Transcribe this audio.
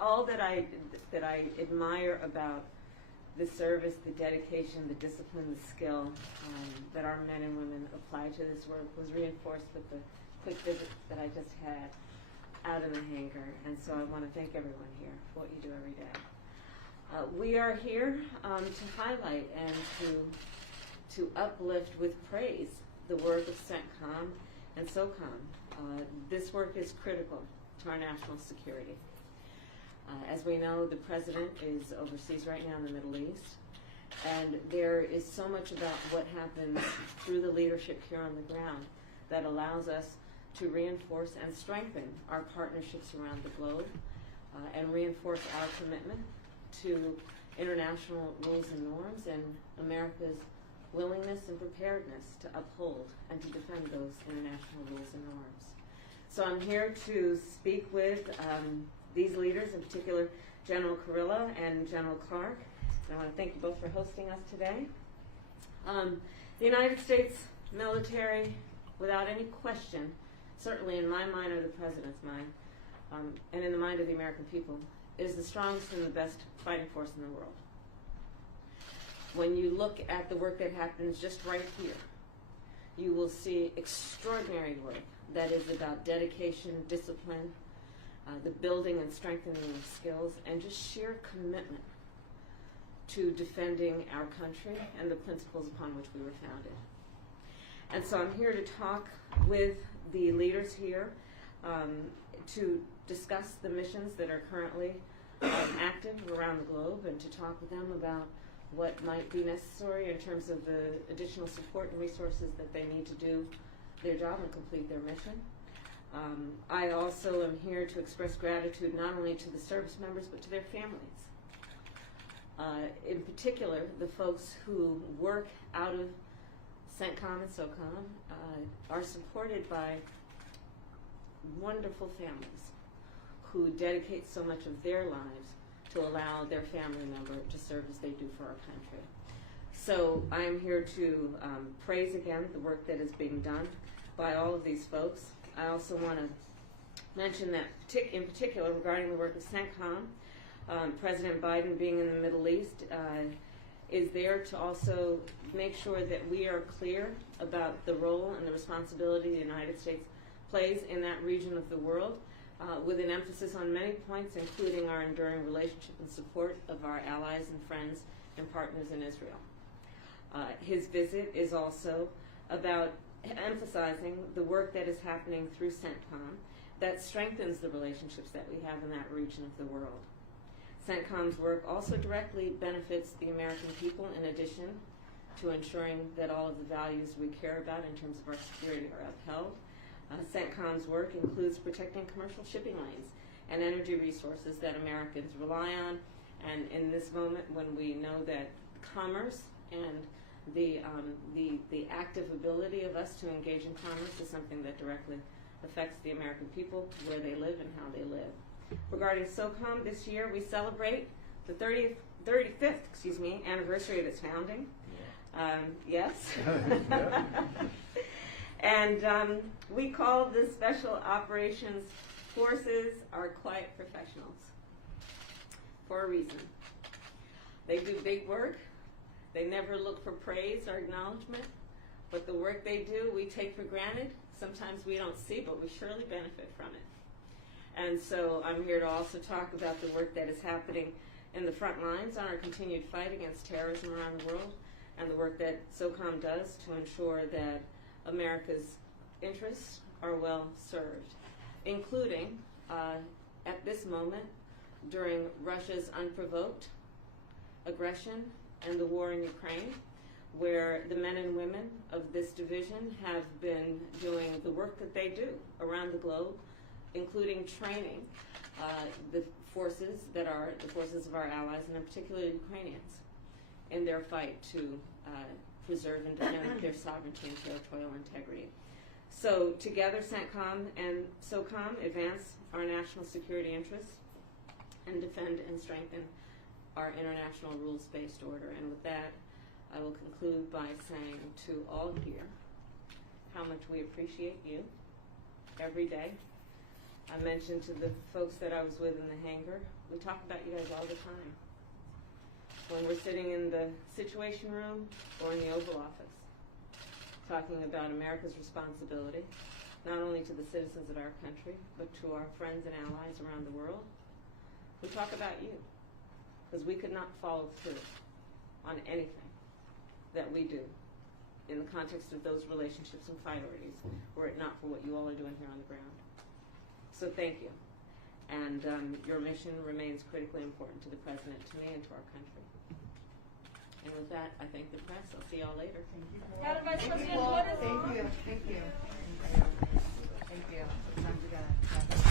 all that I admire about the service, the dedication, the discipline, the skill that our men and women apply to this work was reinforced with the quick visit that I just had out in the hangar. And so I want to thank everyone here for what you do every day. We are here to highlight and to uplift with praise the work of CENTCOM and SOCOM. This work is critical to our national security. As we know, the President is overseas right now in the Middle East, and there is so much about what happens through the leadership here on the ground that allows us to reinforce and strengthen our partnerships around the globe and reinforce our commitment to international rules and norms and America's willingness and preparedness to uphold and to defend those international rules and norms. So I'm here to speak with these leaders, in particular General Kurilla and General Clarke. And I want to thank you both for hosting us today. The United States military, without any question, certainly in my mind or the President's mind, and in the mind of the American people, is the strongest and the best fighting force in the world. When you look at the work that happens just right here, you will see extraordinary work that is about dedication, discipline, the building and strengthening of skills, and just sheer commitment to defending our country and the principles upon which we were founded. And so I'm here to talk with the leaders here to discuss the missions that are currently active around the globe and to talk with them about what might be necessary in terms of the additional support and resources that they need to do their job and complete their mission. I also am here to express gratitude not only to the service members but to their families. In particular, the folks who work out of CENTCOM and SOCOM are supported by wonderful families who dedicate so much of their lives to allow their family member to serve as they do for our country. So I am here to praise again the work that is being done by all of these folks. I also want to mention that in particular regarding the work of CENTCOM, President Biden being in the Middle East is there to also make sure that we are clear about the role and the responsibility the United States plays in that region of the world, with an emphasis on many points, including our enduring relationship and support of our allies and friends and partners in Israel. His visit is also about emphasizing the work that is happening through CENTCOM that strengthens the relationships that we have in that region of the world. CENTCOM's work also directly benefits the American people in addition to ensuring that all of the values we care about in terms of our security are upheld. CENTCOM's work includes protecting commercial shipping lanes and energy resources that Americans rely on, and in this moment when we know that commerce and the active ability of us to engage in commerce is something that directly affects the American people, where they live and how they live. Regarding SOCOM, this year we celebrate the 35th anniversary of its founding. Yeah. Yes. And we call the Special Operations Forces our quiet professionals for a reason. They do big work. They never look for praise or acknowledgement, but the work they do we take for granted. Sometimes we don't see, but we surely benefit from it. And so I'm here to also talk about the work that is happening in the front lines on our continued fight against terrorism around the world, and the work that SOCOM does to ensure that America's interests are well served, including at this moment during Russia's unprovoked aggression and the war in Ukraine, where the men and women of this division have been doing the work that they do around the globe, including training the forces that are the forces of our allies, and in particular Ukrainians, in their fight to preserve and defend their sovereignty and territorial integrity. So together, CENTCOM and SOCOM advance our national security interests and defend and strengthen our international rules-based order. And with that, I will conclude by saying to all here how much we appreciate you every day I mentioned to the folks that I was with in the hangar, we talk about you guys all the time. When we're sitting in the Situation Room or in the Oval Office, talking about America's responsibility, not only to the citizens of our country, but to our friends and allies around the world, we talk about you. Because we could not follow through on anything that we do in the context of those relationships and priorities were it not for what you all are doing here on the ground. So thank you. And your mission remains critically important to the President, to me, and to our country. And with that, I thank the press. I'll see y'all later. Thank you. Madam Vice President, Thank you. Thank you. Thank you. Time to go.